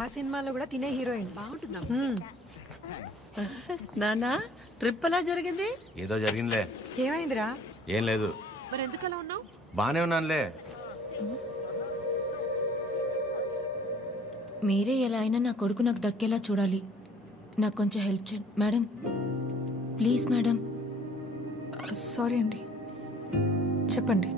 ఆ సినిమాలో కూడా తినే హీరోయిన్ బాగుంటుందా? నానా ట్రిప్ ఎలా జరిగింది? ఏదో జరిగిందిలే. ఏమైందిరా? ఏం లేదు. మరి ఎందుకు అలా ఉన్నావు? బానే ఉన్నానులే. మీరే ఎలా అయినా నా కొడుకు నాకు దక్కేలా చూడాలి. నాకు కొంచెం హెల్ప్ చేయండి మేడం, ప్లీజ్ మేడం. సారీ అండి, చెప్పండి.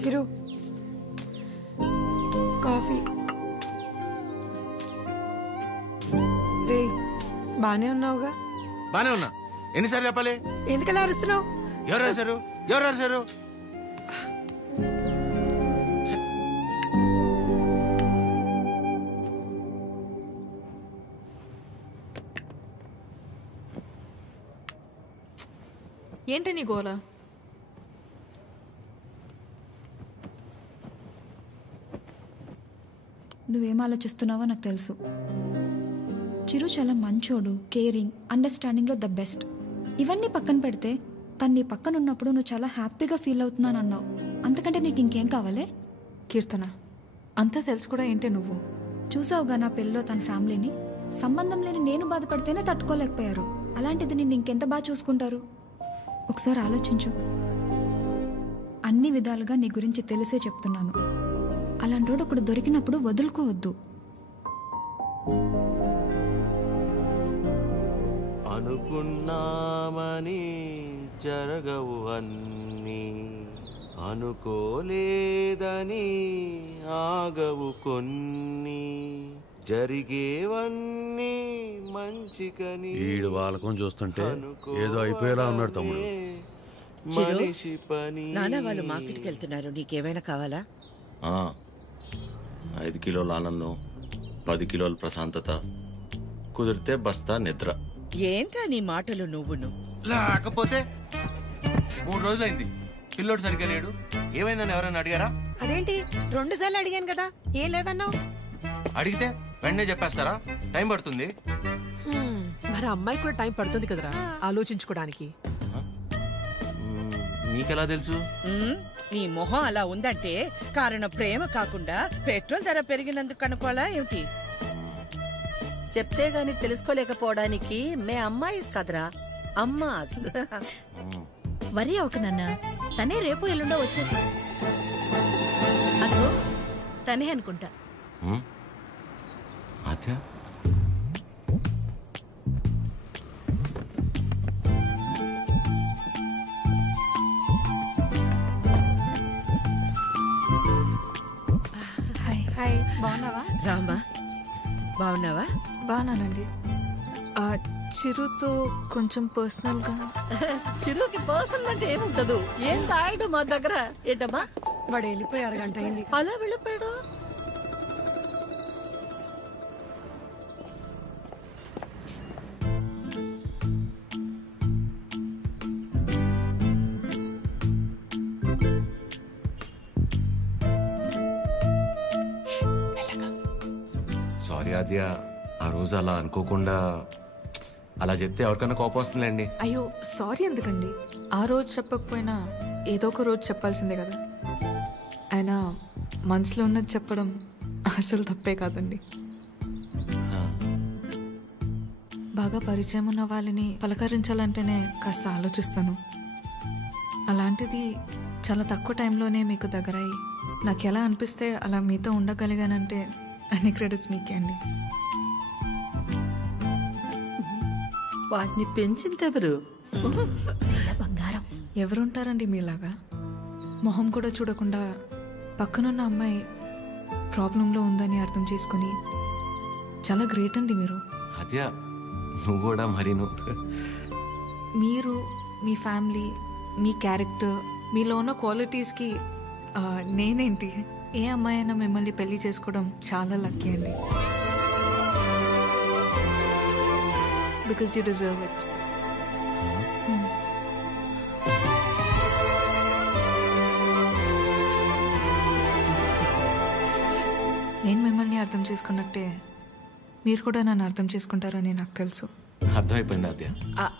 చిరు, కాఫీ. రే, బానే ఉన్నావుగా? బానే ఉన్నా. ఎన్నిసార్లు చెప్పాలి? ఎందుకలా అరుస్తున్నావు? ఎవరు రాశారు? ఎవరు రాశారు? ఏంటి నీ గోల? నువ్వేం ఆలోచిస్తున్నావో నాకు తెలుసు. చిరు చాలా మంచోడు, కేరింగ్, అండర్స్టాండింగ్లో ద బెస్ట్. ఇవన్నీ పక్కన పెడితే తను నీ పక్కన ఉన్నప్పుడు నువ్వు చాలా హ్యాపీగా ఫీల్ అవుతున్నాను అన్నావు. అంతకంటే నీకు ఇంకేం కావాలి? కీర్తన, అంతా తెలుసు కూడా ఏంటి నువ్వు? చూసావుగా నా పెళ్ళిలో తన ఫ్యామిలీని. సంబంధం లేని నేను బాధపడితేనే తట్టుకోలేకపోయారు. అలాంటిది నిన్ను ఇంకెంత బాగా చూసుకుంటారు? ఒకసారి ఆలోచించు. అన్ని విధాలుగా నీ గురించి తెలిసే చెప్తున్నాను. అలాంటోడు ఒకడు దొరికినప్పుడు వదులుకోవద్దు. అనుకున్నామని జరగవు అన్నీ, అనుకోలేదని ఆగవు కొన్ని, జరిగేవన్నీ మంచికని. ఈడు వాళ్ళకం చూస్తుంటే ఏదో అయిపోయేలా ఉన్నాడు తమ్ముడు. మనిషి పని. నాన్న వాళ్ళు మార్కెట్కి వెళ్తున్నారు, నీకేమైనా కావాలా? 5 కిలోల ఆనందం, 10 కిలోల ప్రశాంతత, కుదిరితే బస్తా నిద్ర. ఏంటా నీ మాటలు నువ్వును? లేకపోతే 3 రోజులైంది, పిల్లోడు సరిగ్గా లేడు. ఏమైందని ఎవరైనా అడిగారా? అదేంటి 2 సార్లు అడిగాను కదా, ఏం లేదన్నావు? అడిగితే వెంటనే చెప్పేస్తారా? టైం పడుతుంది. మరి అమ్మాయి కూడా టైం పడుతుంది కదరా ఆలోచించుకోవడానికి. మీకెలా తెలుసు? నీ మొహం అలా ఉందంటే కారణం ప్రేమ కాకుండా పెట్రోల్ ధర పెరిగినందుకు అనుకోవాలా ఏమిటి? చెప్తే గాని తెలుసుకోలేకపోవడానికి మే అమ్మాయిస్ కదరా, అమ్మాస్. వరి అవక నాన్న, తనే రేపు ఎల్లుండో వచ్చేసి. అదో తనే అనుకుంటా. ఆద్య, హాయ్, బాగున్నావా? రామా, బాగున్నావా? బాగున్నానండి. చిరుతో కొంచెం పర్సనల్గా. చిరుకి పర్సనల్ అంటే ఏముంటదు? ఏం తాయడు మా దగ్గర. ఏంటమ్మా? వాడు వెళ్ళిపోయి 1 గంట అయింది. అలా వెళ్ళిపోయాడు. సారీ ఆద్య, ఆ రోజు అలా అనుకోకుండా అలా చెప్తే ఎవరికైనా కోపం వస్తుందిలేండి. అయ్యో సారీ ఎందుకండి? ఆ రోజు చెప్పకపోయినా ఏదో ఒక రోజు చెప్పాల్సిందే కదా. అయినా మనసులో ఉన్నది చెప్పడం అసలు తప్పే కాదండి. బాగా పరిచయం ఉన్న వాళ్ళని పలకరించాలంటేనే కాస్త ఆలోచిస్తాను. అలాంటిది చాలా తక్కువ టైంలోనే మీకు దగ్గరయ్యి నాకు ఎలా అనిపిస్తే అలా మీతో ఉండగలిగానంటే అన్ని క్రెడిట్స్ మీకే అండి. వాటిని పెంచిందెవరు? బంగారం. ఎవరుంటారండి మీలాగా? మొహం కూడా చూడకుండా పక్కనున్న అమ్మాయి ప్రాబ్లంలో ఉందని అర్థం చేసుకుని చాలా గ్రేట్ అండి మీరు. ఆద్య, నువ్వు కూడా మరి మీరు, మీ ఫ్యామిలీ, మీ క్యారెక్టర్, మీలో ఉన్న క్వాలిటీస్కి నేనేంటి? ఏ అమ్మాయి అయినా మిమ్మల్ని పెళ్లి చేసుకోవడం చాలా లక్కీ అండి. Because you deserve it. నేను మిమ్మల్ని అర్థం చేసుకున్నట్టే మీరు కూడా నన్ను అర్థం చేసుకుంటారని నాకు తెలుసు. అర్థమైపోయింది ఆద్య.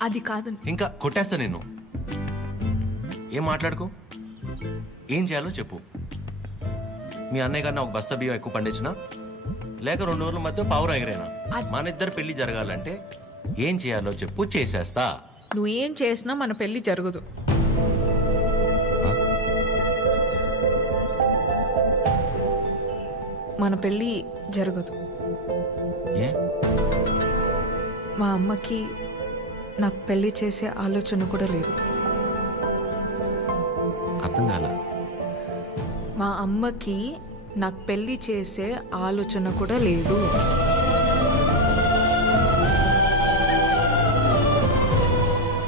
అది కాదు. ఇంకా కొట్టేస్తా నేను. ఏం మాట్లాడుకో, ఏం చేయాలో చెప్పు. మీ అన్నయ్య గారిని ఒక బస్తా బియ్యం ఎక్కువ పండించినా లేక 2 ఊర్ల మధ్య పావురం ఎగిరేనా, మన ఇద్దరు పెళ్లి జరగాలంటే ఏం చేయాలో చెప్పు, చేసేస్తా. నువ్వు ఏం చేసినా మన పెళ్లి జరగదు. మన పెళ్లి జరగదు. ఏ? మా అమ్మకి నాకు పెళ్లి చేసే ఆలోచన కూడా లేదు. అర్థం కాల. మా అమ్మకి నాకు పెళ్లి చేసే ఆలోచన కూడా లేదు.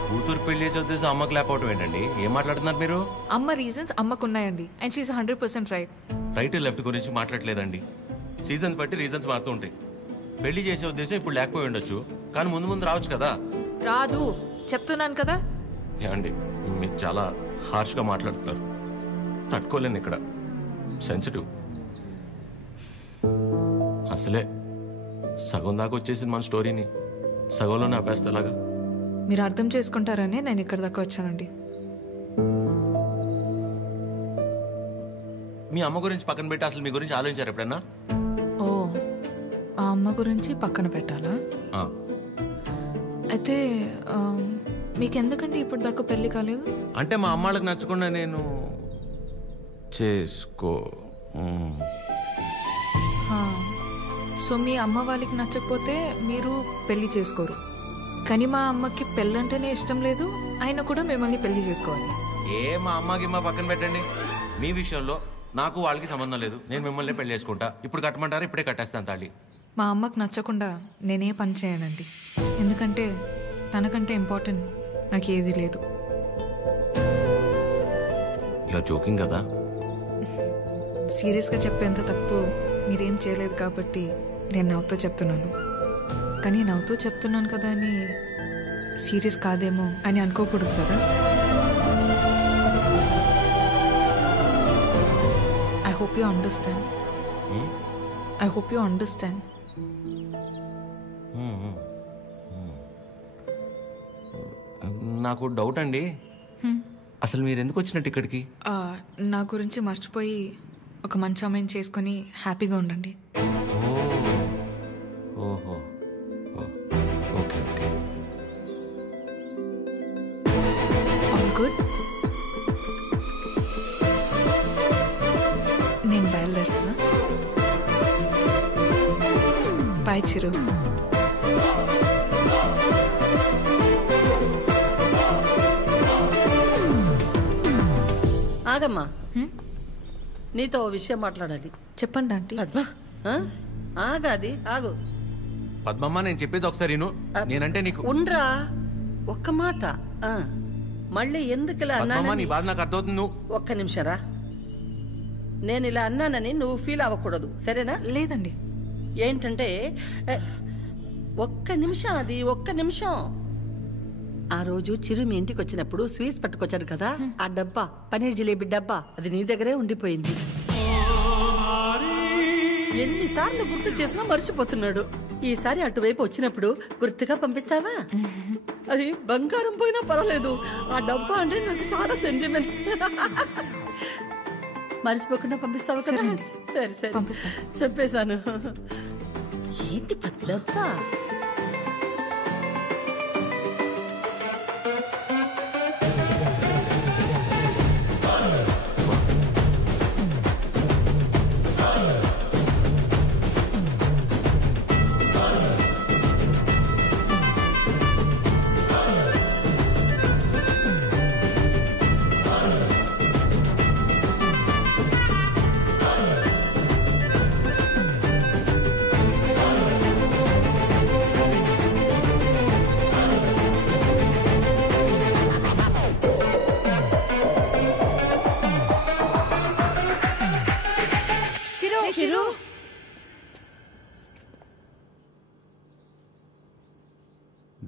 కూతురు పెళ్లి చేసే ఉద్దేశం అమ్మకి లేకపోవటం ఏంటండి? ఏం మాట్లాడుతున్నారు మీరు? అమ్మ రీజన్స్ అమ్మకున్నాయండి. And she is 100% right. Right left గురించి మాట్లాడలేదండి. సీజన్స్ బట్టి రీజన్స్ మారుతూ ఉంటాయి. పెళ్లి చేసే ఉద్దేశం ఇప్పుడు లేకపోయి ఉండొచ్చు, కానీ ముందు ముందు రావచ్చు కదా. రాదు చెప్తున్నాను కదా. ఏమండి, మీరు చాలా హార్ష్గా మాట్లాడుతున్నారు. తట్టుకోలేను ఇక్కడ. సెన్సిటివ్. అసలే సగం దాకా వచ్చేసింది మన స్టోరీని, సగంలోనే ఆపేస్తేలాగా. మీరు అర్థం చేసుకుంటారని నేను ఇక్కడ దాకా వచ్చానండి. మీ అమ్మ గురించి పక్కన పెట్టి అసలు మీ గురించి ఆలోచించారు ఎప్పుడన్నా? ఓ, ఆ అమ్మ గురించి పక్కన పెట్టాలా? అయితే మీకెందుకండి ఇప్పుడు దాకా పెళ్లి కాలేదు? అంటే మా అమ్మాళ్ళకి నచ్చకుండా నేను చేసుకో. సో మీ అమ్మ వాళ్ళకి నచ్చకపోతే మీరు పెళ్లి చేసుకోరు. కానీ మా అమ్మకి పెళ్ళంటేనే ఇష్టం లేదు, ఆయన కూడా మిమ్మల్ని పెళ్లి చేసుకోవాలి. మా అమ్మకి మా పక్కన పెట్టండి. మీ విషయంలో నాకు వాళ్ళకి సంబంధం లేదు. నేను మిమ్మల్ని పెళ్లి చేసుకుంటా. ఇప్పుడు కట్టమంటారా? ఇప్పుడే కట్టేస్తాను తాళి. మా అమ్మకి నచ్చకుండా నేనే పని చేయనండి. ఎందుకంటే తనకంటే ఇంపార్టెంట్ నాకు ఏది లేదు. ఇలా జోకింగ్ కదా. సీరియస్గా చెప్పేంత తప్పు మీరేం చేయలేదు కాబట్టి నేను నవ్వుతూ చెప్తున్నాను. కానీ నవ్వుతూ చెప్తున్నాను కదా అని సీరియస్ కాదేమో అని అనుకోకూడదు కదా. I hope you understand. I hope you understand. నాకు డౌట్ అండి, అసలు మీరు ఎందుకు వచ్చినట్టు ఇక్కడికి? నా గురించి మర్చిపోయి ఒక మంచి అమ్మాయిని చేసుకొని హ్యాపీగా ఉండండి. ఓహో, ఓకే ఓకే. All good. నేను బయలుదేరుతున్నా. బాయ్ చిరు. ఆగమ్మా, నీతో ఓ విషయం మాట్లాడాలి. చెప్పండి ఆంటీ. పద్మ, ఆగాది ఆగు. పద్మమ్మ, నేను చెప్పేది ఒకసారి నేనంటే నీకు ఉండ్రా, ఒక్క మాట. మళ్ళీ ఎందుకు ఇలా అన్నానని నీ బాధ నాకు అర్థమవుతుంది. ఒక్క నిమిషం రా. నేను ఇలా అన్నానని నువ్వు ఫీల్ అవ్వకూడదు, సరేనా? లేదండి. ఏంటంటే ఒక్క నిమిషం, అది ఒక్క నిమిషం. ఆ రోజు చిరు మీ ఇంటికి వచ్చినప్పుడు స్వీట్స్ పట్టుకొచ్చాడు కదా, ఆ డబ్బా, పనీర్ జిలేబీ డబ్బా, అది నీ దగ్గరే ఉండిపోయింది. ఎన్నిసార్లు గుర్తు చేసినా మర్చిపోతున్నాడు. ఈసారి అటువైపు వచ్చినప్పుడు గుర్తుగా పంపిస్తావా? అది బంగారం పోయినా పర్వాలేదు, ఆ డబ్బా అంటే నాకు చాలా సెంటిమెంట్స్. మర్చిపోకుండా పంపిస్తావా కదా? సరే సరే పంపిస్తా. చెప్పేశాను. ఏంటి డబ్బా?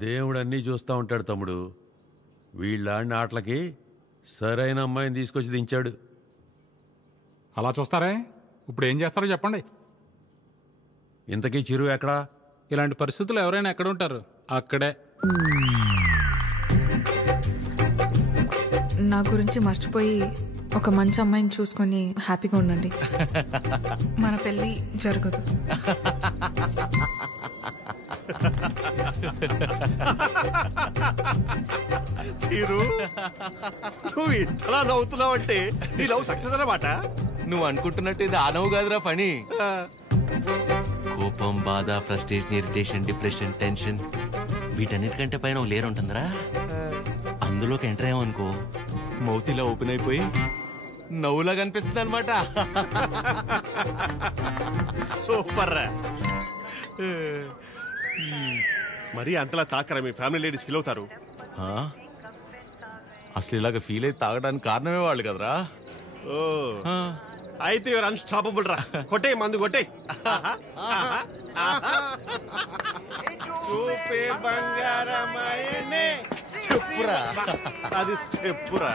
దేవుడు అన్నీ చూస్తూ ఉంటాడు తమ్ముడు. వీళ్ళాడిన ఆటలకి సరైన అమ్మాయిని తీసుకొచ్చి దించాడు. అలా చూస్తారే? ఇప్పుడు ఏం చేస్తారో చెప్పండి. ఇంతకీ చిరు ఎక్కడా? ఇలాంటి పరిస్థితులు ఎవరైనా ఎక్కడ ఉంటారు? అక్కడే. నా గురించి మర్చిపోయి ఒక మంచి అమ్మాయిని చూసుకొని హ్యాపీగా ఉండండి. మన పెళ్ళి జరగదు. చీరు, నువ్వు ఇంతలా నవ్వుతున్నావంటే నీ లవ్ సక్సెస్ అన్నమాట. నువ్వు అనుకుంటున్నట్టు ఇది ఆ నవ్వు కాదురా పని. కోపం, బాధ, ఫ్రస్ట్రేషన్, ఇరిటేషన్, డిప్రెషన్, టెన్షన్ వీటన్నిటికంటే పైన ఒక లేరు ఉంటుందిరా. అందులోకి ఎంటర్ అయ్యామనుకో మౌతిలా ఓపెన్ అయిపోయి నవ్వులా కనిపిస్తుంది అనమాట. సూపర్ రా. మరి అంతలా తాకరా, మీ ఫ్యామిలీ లేడీస్ ఫీల్ అవుతారు. అసలు ఇలాగ ఫీల్ అయితే తాగడానికి కారణమే వాళ్ళు కదరా. ఓ అయితే యువర్ అన్స్టాపబుల్ రా. కొట్టే మందు కొట్టే. చూపే బంగారమాయనే. చెప్పురా, అది స్టెప్పురా.